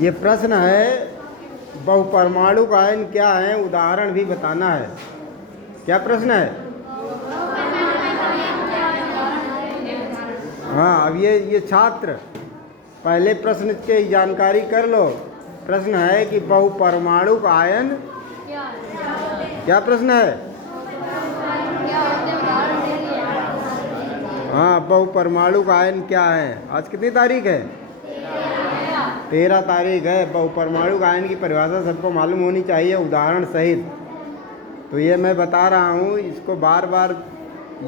ये प्रश्न है, बहुपरमाणु आयन क्या है, उदाहरण भी बताना है। क्या प्रश्न है? हाँ, अब ये छात्र पहले प्रश्न की जानकारी कर लो। प्रश्न है कि बहुपरमाणु आयन क्या प्रश्न है? हाँ, बहुपरमाणु आयन क्या है। आज कितनी तारीख है? 13 तारीख है। बहुपरमाणु आयन की परिभाषा सबको मालूम होनी चाहिए, उदाहरण सहित। तो ये मैं बता रहा हूँ, इसको बार बार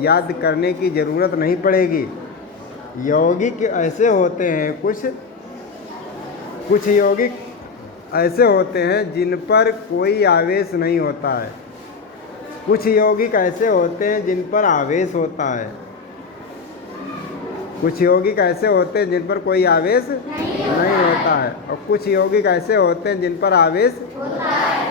याद करने की ज़रूरत नहीं पड़ेगी। यौगिक ऐसे होते हैं, कुछ यौगिक ऐसे होते हैं जिन पर कोई आवेश नहीं होता है। कुछ यौगिक ऐसे होते हैं जिन पर आवेश होता है। कुछ यौगिक ऐसे होते हैं जिन पर कोई आवेश नहीं होता है, और कुछ यौगिक ऐसे होते हैं जिन पर आवेश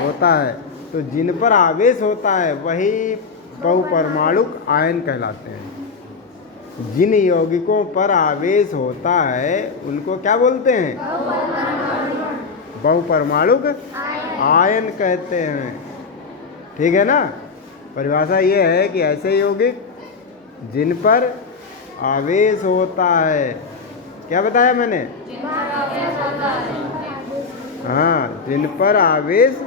होता है। तो जिन पर आवेश होता है वही बहुपरमाणु आयन कहलाते हैं। जिन यौगिकों पर आवेश होता है उनको क्या बोलते हैं? बहुपरमाणु आयन कहते हैं। ठीक है ना? परिभाषा ये है कि ऐसे यौगिक जिन पर आवेश होता है। क्या बताया मैंने? हाँ, जिन पर आवेश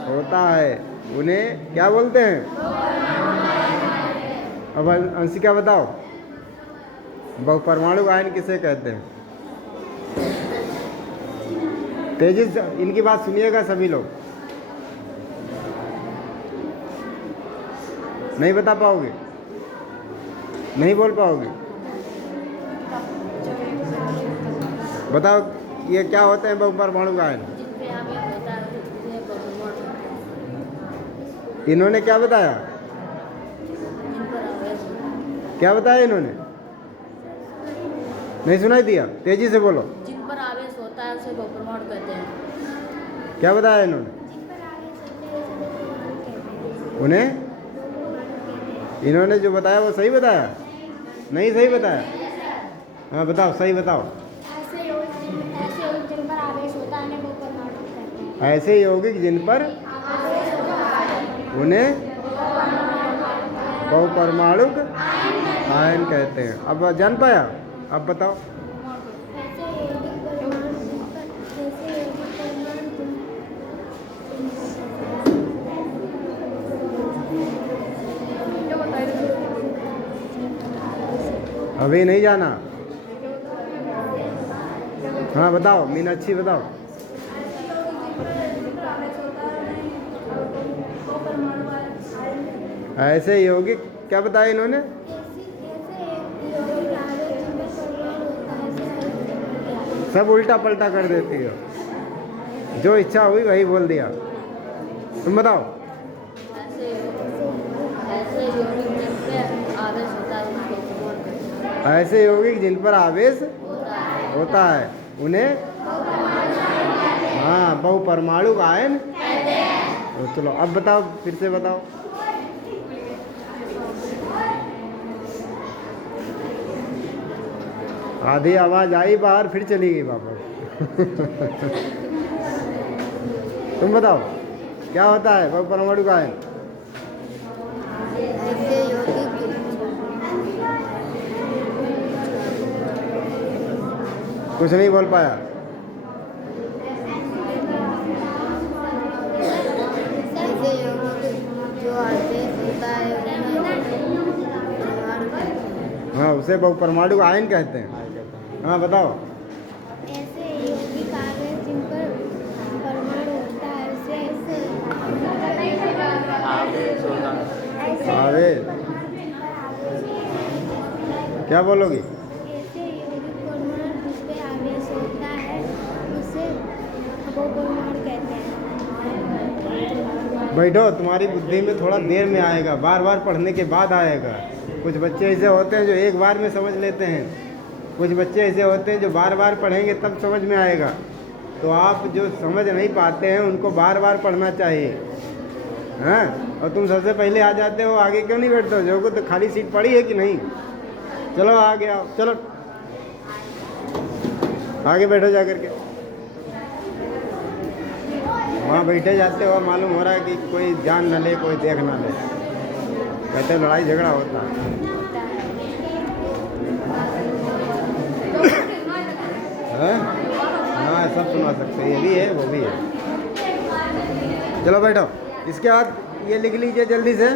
होता है उन्हें क्या बोलते हैं? अब अंशिका बताओ, बहुपरमाणु आयन किसे कहते हैं? तेजी से इनकी बात सुनिएगा सभी लोग। नहीं बता पाओगे? नहीं बोल पाओगे? बताओ, ये क्या होते हैं बहुपरमाणु आयन? इन्होंने क्या बताया? क्या बताया इन्होंने? नहीं सुनाई दिया? तेजी से बोलो। जिन पर आवेश होता है उसे बहुपरमाणु कहते हैं। क्या बताया इन्होंने? उन्हें इन्होंने जो बताया वो सही बताया? नहीं सही बताया? हाँ बताओ, सही बताओ। ऐसे यौगिक जिन पर उन्हें बहुपरमाणु आयन कहते हैं। अब जान पाया? अब बताओ। अभी नहीं जाना? हाँ बताओ, मीनाक्षी बताओ। ऐसे यौगिक क्या बताया इन्होंने? सब उल्टा पलटा कर देती हो, जो इच्छा हुई वही बोल दिया। तुम बताओ। ऐसे यौगिक जिन पर आवेश होता है उन्हें हाँ बहुपरमाणु आयन। तो चलो अब बताओ, फिर से बताओ। आधी आवाज आई बाहर, फिर चली गई वापस। तुम बताओ, क्या होता है बहुपरमाणु आयन? कुछ नहीं बोल पाया? हाँ, उसे बहुपरमाणु आयन कहते हैं। हाँ बताओ। ऐसे यौगिक आवेश जिन पर परमाणु होता है उसे आवेश। क्या बोलोगी? ऐसे यौगिक परमाणु जिस पे आवेश होता है उसे बहुपरमाणु कहते हैं। बैठो, तुम्हारी बुद्धि में थोड़ा देर में आएगा, बार बार पढ़ने के बाद आएगा। कुछ बच्चे ऐसे होते हैं जो एक बार में समझ लेते हैं, कुछ बच्चे ऐसे होते हैं जो बार बार पढ़ेंगे तब समझ में आएगा। तो आप जो समझ नहीं पाते हैं उनको बार बार पढ़ना चाहिए। हाँ, और तुम सबसे पहले आ जाते हो, आगे क्यों नहीं बैठते हो? जो तो खाली सीट पड़ी है कि नहीं? चलो आगे आओ, चलो आगे बैठो जा करके। वहाँ बैठे जाते हुआ मालूम हो रहा है कि कोई जान न ले, कोई देख ना ले। कहते हैं लड़ाई झगड़ा होता है। हैं? हाँ, सब सुना सकते हैं, ये भी है वो भी है। चलो बैठो, इसके बाद ये लिख लीजिए जल्दी से।